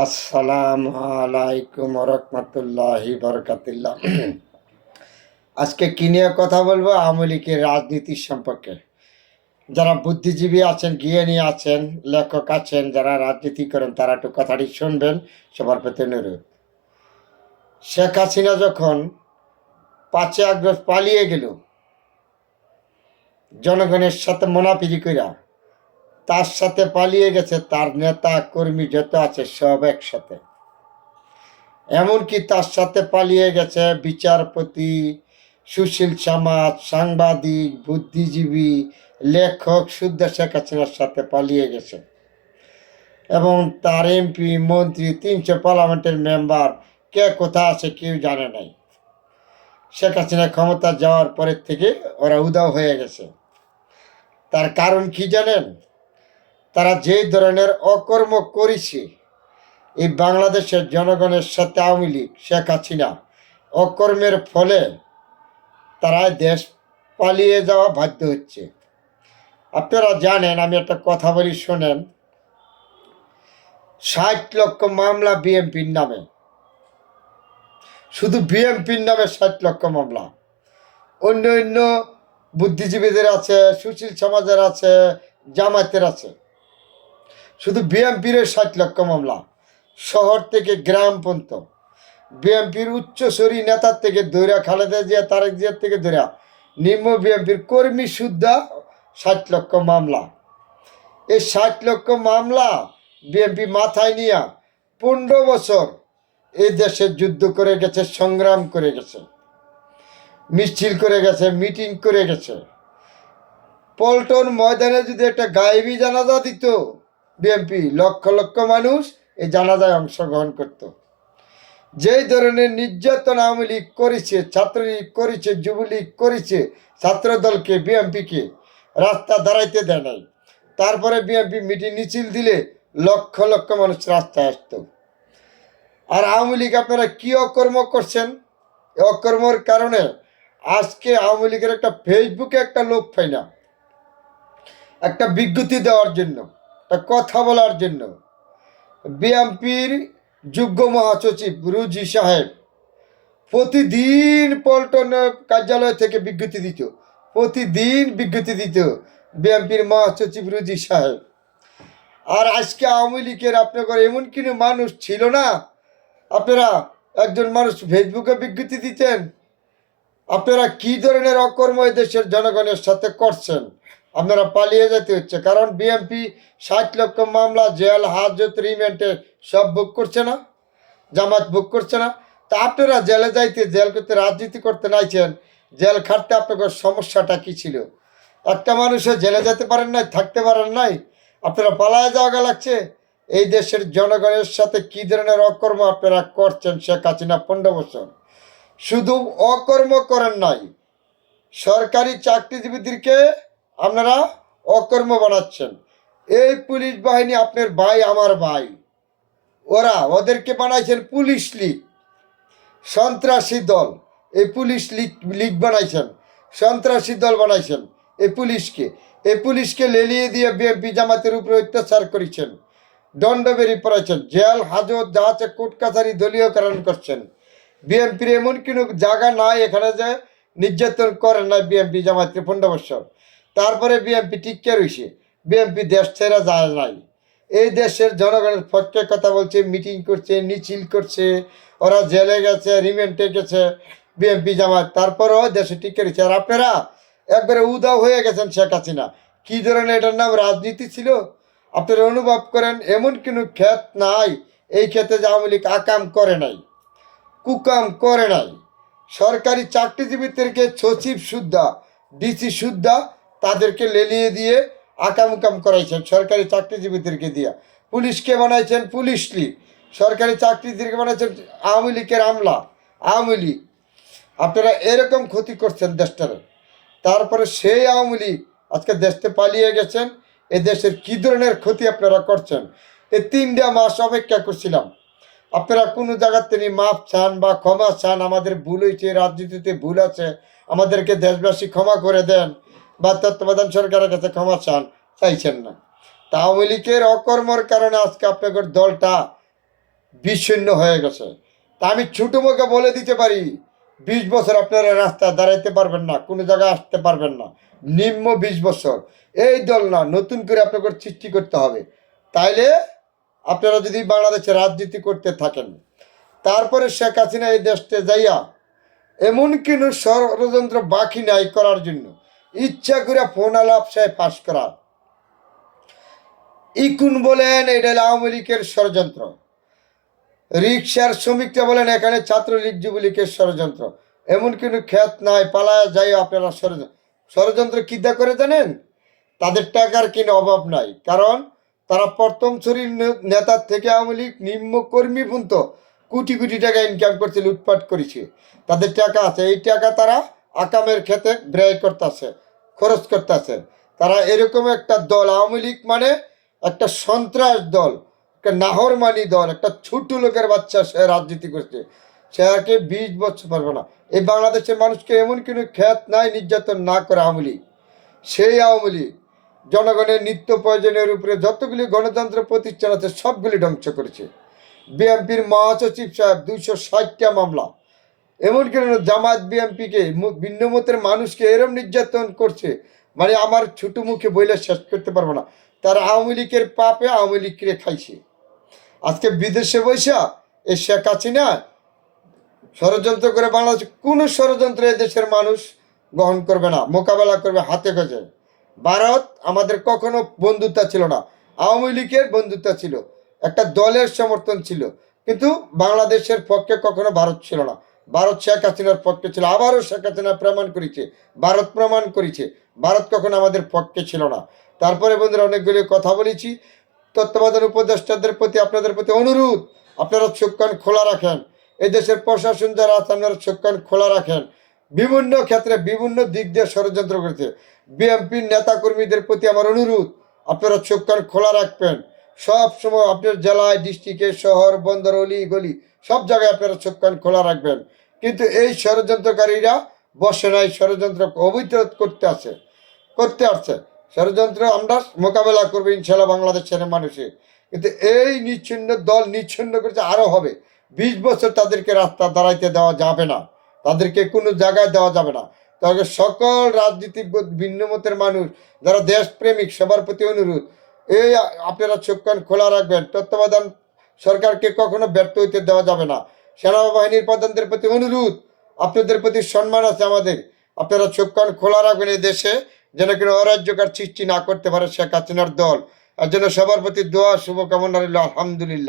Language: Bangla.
আসসালামু আলাইকুম রহমতুল্লাহি বরকাতুল্লাহ। আজকে কি নিয়ে কথা বলবো? আওয়ামী লীগের রাজনীতির সম্পর্কে। যারা বুদ্ধিজীবী আছেন, জ্ঞানী আছেন, লেখক আছেন, যারা রাজনীতি করেন তারা একটু কথাটি শুনবেন। সবার প্রতি অনুরোধ। শেখ হাসিনা যখন 5 আগস্ট পালিয়ে গেল জনগণের সাথে মোনাফিরি কইরা, তার সাথে পালিয়ে গেছে তার নেতা কর্মী যত আছে সব একসাথে। এমনকি তার সাথে পালিয়ে গেছে বিচারপতি, সুশীল সমাজ, সাংবাদিক, বুদ্ধিজীবী, লেখক শুদ্ধ শেখ হাসিনার সাথে পালিয়ে গেছে। এবং তার এমপি, মন্ত্রী, 300 পার্লামেন্টের মেম্বার কে কোথা আছে কেউ জানে নাই। শেখ হাসিনা ক্ষমতা যাওয়ার পরের থেকে ওরা উধাও হয়ে গেছে। তার কারণ কি জানেন? তারা যে ধরনের অকর্ম করেছে এই বাংলাদেশের জনগণের সাথে আওয়ামী লীগ, শেখ হাসিনা অকর্মের ফলে তারা দেশ পালিয়ে যাওয়া বাধ্য হচ্ছে। আপনারা জানেন, আমি একটা কথা বলি শোনেন। 60 লক্ষ মামলা বিএনপির নামে, শুধু বিএনপির নামে 60 লক্ষ মামলা। অন্য অন্য বুদ্ধিজীবীদের আছে, সুশীল সমাজের আছে, জামায়াতের আছে। শুধু বিএনপির 60 লক্ষ মামলা, শহর থেকে গ্রাম পর্যন্ত। বিএনপির উচ্চস্তরী নেতার থেকে ধৈরা, খালেদা জিয়া, তারেক জিয়ার থেকে ধৈরা নিম্ন বিএনপির কর্মী সুদ্ধা 60 লক্ষ মামলা। এই 60 লক্ষ মামলা বিএনপি মাথায় নিয়ে 15 বছর এই দেশে যুদ্ধ করে গেছে, সংগ্রাম করে গেছে, মিছিল করে গেছে, মিটিং করে গেছে। পল্টন ময়দানে যদি একটা গায়েবী জানাজা দিত বিএনপি, লক্ষ লক্ষ মানুষ এই জানাজায় অংশগ্রহণ করত। যেই ধরনের নির্যাতন আওয়ামী লীগ করেছে, ছাত্রলীগ করেছে, যুবলীগ করেছে, ছাত্রদলকে, বিএনপিকে রাস্তা দাঁড়াইতে দেয় নাই। তারপরে বিএনপি মিটিং মিছিল দিলে লক্ষ লক্ষ মানুষ রাস্তায় আসতো। আর আওয়ামী লীগ আপনারা কি অকর্ম করছেন? অকর্মর কারণে আজকে আওয়ামী লীগের একটা ফেসবুকে একটা লোক পাই না, একটা বিজ্ঞপ্তি দেওয়ার জন্য, একটা কথা বলার জন্য। বিএনপির যুগ্ম মহাসচিব রুজি সাহেব প্রতিদিন পল্টন কার্যালয় থেকে বিজ্ঞপ্তি দিত, প্রতিদিন বিজ্ঞপ্তি দিত বিএনপির মহাসচিব রুজি সাহেব। আর আজকে আওয়ামী লীগের আপনার এমন কোনো মানুষ ছিল না আপনারা একজন মানুষ ফেসবুকে বিজ্ঞপ্তি দিতেন? আপনারা কি ধরনের অকর্ম দেশের জনগণের সাথে করছেন? আপনারা পালিয়ে যেতে হচ্ছে, কারণ বিএনপি 60 লক্ষ মামলা, জেল, হাজত, রিমান্ডে সব ভোগ করছে না, জামাত ভোগ করছে না। তা আপনারা জেলে যাইতে, জেল করতে, রাজনীতি করতে নাইছেন, জেল খাটতে আপনাদের সমস্যাটা কি ছিল? একটা মানুষে জেলে যেতে পারেন নাই, থাকতে পারেন নাই, আপনারা পালায় যাওয়া লাগছে। এই দেশের জনগণের সাথে কি ধরনের অকর্ম আপনারা করছেন? শেখ হাসিনা 15 বছর শুধু অকর্ম করেন নাই, সরকারি চাকরিজীবীদেরকে আপনারা অকর্ম বানাচ্ছেন। এই পুলিশ বাহিনী আপনার ভাই, আমার ভাই, ওদেরকে বানাইছেন পুলিশ লীগ, সন্ত্রাসী দল। এই পুলিশ লীগ বানাইছেন, সন্ত্রাসী দল বানাইছেন। এই পুলিশকে লেলিয়ে দিয়ে বিএনপি জামাতের উপরে অত্যাচার করেছেন, দণ্ডবেরি পড়াইছেন, জেল, হাজত, যা আছে কোর্ট কাছারি দলীয়করণ করছেন। বিএনপির এমন কোনো জায়গা নাই এখানে যে নির্যাতন করেন না বিএনপি জামাতকে 15 বছর। তারপরে বিএনপি টিকে রয়েছে, বিএনপি দেশ ছেড়ে যায় নাই। এই দেশের জনগণের পক্ষে কথা বলছে, মিটিং করছে, মিছিল করছে, ওরা জেলে গেছে, রিমান্ডে গেছে বিএনপি জামাত, তারপরেও দেশে টিকে রয়েছে। আর আপনারা একবারে উদাও হয়ে গেছেন শেখ হাসিনা। কি ধরনের এটার নাম রাজনীতি ছিল? আপনারা অনুভব করেন এমন কোনো ক্ষেত নাই এই ক্ষেত্রে যে আওয়ামী লীগ আকাম করে নাই, কুকাম করে নাই। সরকারি চাকরিজীবীদেরকে সচিব সুদ্ধা, ডিসি সুদ্ধা তাদেরকে লেলিয়ে দিয়ে আকাম করাইছেন সরকারি চাকরিজীবীদেরকে দিয়া। পুলিশকে বানাইছেন পুলিশ লীগ, সরকারি চাকরিজীবীদেরকে বানাইছেন আওয়ামী লীগের আমলা, আওয়ামী লীগ। আপনারা এরকম ক্ষতি করছেন দেশটারে। তারপরে সেই আওয়ামী লীগ আজকে দেশতে পালিয়ে গেছেন। এ দেশের কী ধরনের ক্ষতি আপনারা করছেন? এই 3টা মাস অপেক্ষা করছিলাম আপনারা কোনো জায়গার তিনি মাপ চান বা ক্ষমা চান, আমাদের ভুল হয়েছে, রাজনীতিতে ভুল আছে, আমাদেরকে দেশবাসী ক্ষমা করে দেন, বা তত্ত্বাবধান সরকারের কাছে ক্ষমা চান, চাইছেন না। তা আওয়ামী লীগের অকর্মর কারণে আজকে আপনাদের দলটা বিষণ্ণ হয়ে গেছে। তা আমি ছোটো মুখে বলে দিতে পারি, 20 বছর আপনারা রাস্তায় দাঁড়াইতে পারবেন না, কোনো জায়গায় আসতে পারবেন না, নিম্ন 20 বছর। এই দল না, নতুন করে আপনাকে সৃষ্টি করতে হবে। তাইলে আপনারা যদি বাংলাদেশে রাজনীতি করতে থাকেন, তারপরে শেখ হাসিনা এই দেশতে যাইয়া এমন কোনো ষড়যন্ত্র বাকি নাই করার জন্য, ইচ্ছা করে ফোন আলাপ সে ফাঁস করা। ইকুন বলেন এটা আওয়ামী লীগের ষড়যন্ত্র, রিক্সার শ্রমিকরা বলেন এখানে ছাত্রলীগ যুবলীগের ষড়যন্ত্র। এমন কোনো ক্ষেত নাই, পালায়া যাই আপনারা ষড়যন্ত্র কিদ্দা করে জানেন? তাদের টাকার কিনে অভাব নাই, কারণ তারা প্রথম শ্রেণীর নেতার থেকে আওয়ামী লীগ নিম্ন কর্মী পর্যন্ত কোটি কোটি টাকা ইনকাম করছে, লুটপাট করেছে। তাদের টাকা আছে, এই টাকা তারা আকামের ক্ষেতে ব্যয় করতেছে, খরচ করতেছে। তারা এরকম একটা দল, আওয়ামী লীগ মানে একটা সন্ত্রাস দল, একটা নাহরমানি দল, একটা ছোট লোকের বাচ্চা সে রাজনীতি করছে। সে আগে 20 বছর পারবে না। এই বাংলাদেশের মানুষকে এমন কোনো ক্ষেত নাই নির্যাতন না করে আওয়ামী লীগ। সেই আওয়ামী লীগ জনগণের নিত্য প্রয়োজনের উপরে যতগুলি গণতন্ত্র প্রতিষ্ঠান আছে সবগুলি ধ্বংস করেছে। বিএনপির মহাসচিব সাহেব 260টা মামলা, এমনকি জামাত বিএনপিকে ভিন্ন মতের মানুষকে এরম নির্যাতন করছে, মানে আমার ছোট মুখে বইলে শেষ করতে পারবো না। তার আওয়ামী লীগের পাপে আওয়ামী লীগকে খাইছে। আজকে বিদেশে বৈশা এই শেখ হাসিনা ষড়যন্ত্র করে বাংলাদেশে কোনো ষড়যন্ত্র দেশের মানুষ গ্রহণ করবে না, মোকাবেলা করবে হাতে গজে। ভারত আমাদের কখনো বন্ধুত্ব ছিল না, আওয়ামী লীগের বন্ধুত্ব ছিল, একটা দলের সমর্থন ছিল, কিন্তু বাংলাদেশের পক্ষে কখনো ভারত ছিল না। ভারত শেখ হাসিনার পক্ষে ছিল, আবারও শেখ হাসিনা প্রমাণ করেছে, ভারত প্রমাণ করেছে ভারত কখনো আমাদের পক্ষে ছিল না। তারপরে বন্ধুরা অনেকগুলি কথা বলেছি। তত্ত্বাবধান উপদেষ্টাদের প্রতি আপনাদের প্রতি অনুরোধ, আপনারা চোখ কান খোলা রাখেন। এই দেশের প্রশাসন যারা আছে আপনারা চোখ কান খোলা রাখেন। বিভিন্ন ক্ষেত্রে বিভিন্ন দিক দিয়ে ষড়যন্ত্র করেছে। বিএনপির নেতাকর্মীদের প্রতি আমার অনুরোধ, আপনারা চোখ কান খোলা রাখবেন। সব সময় আপনার জেলায়, ডিস্ট্রিক্টে, শহর, বন্দর, অলি গলি সব জায়গায় আপনারা চোখ কান খোলা রাখবেন। কিন্তু এই ষড়যন্ত্রকারীরা বসে নাই, ষড়যন্ত্র অবৈধ করতে আসছে। ষড়যন্ত্র আমরা মোকাবেলা করবো ইনশাল্লাহ বাংলাদেশের মানুষে। কিন্তু এই নিচ্ছিন্ন দল নিচ্ছিন্ন করেছে, আরও হবে। 20 বছর তাদেরকে রাস্তা দাঁড়াইতে দেওয়া যাবে না, তাদেরকে কোনো জায়গায় দেওয়া যাবে না। তবে সকল রাজনীতিক ভিন্ন মতের মানুষ যারা দেশপ্রেমিক সবার প্রতি অনুরোধ, এই আপনারা চোখ কান খোলা রাখবেন। তত্ত্বাবধান সরকারকে কখনো ব্যর্থ হইতে দেওয়া যাবে না। সেনাবাহিনীর প্রধানদের প্রতি অনুরোধ, আপনাদের প্রতি সম্মান আছে আমাদের, আপনারা চোখ কান খোলা রাখবেন এই দেশে, যেন কোনো অরাজ্যকার সৃষ্টি না করতে পারে শেখ হাসিনার দল। আর যেন সবার প্রতি দোয়া শুভকামনা রইল। আলহামদুলিল্লাহ।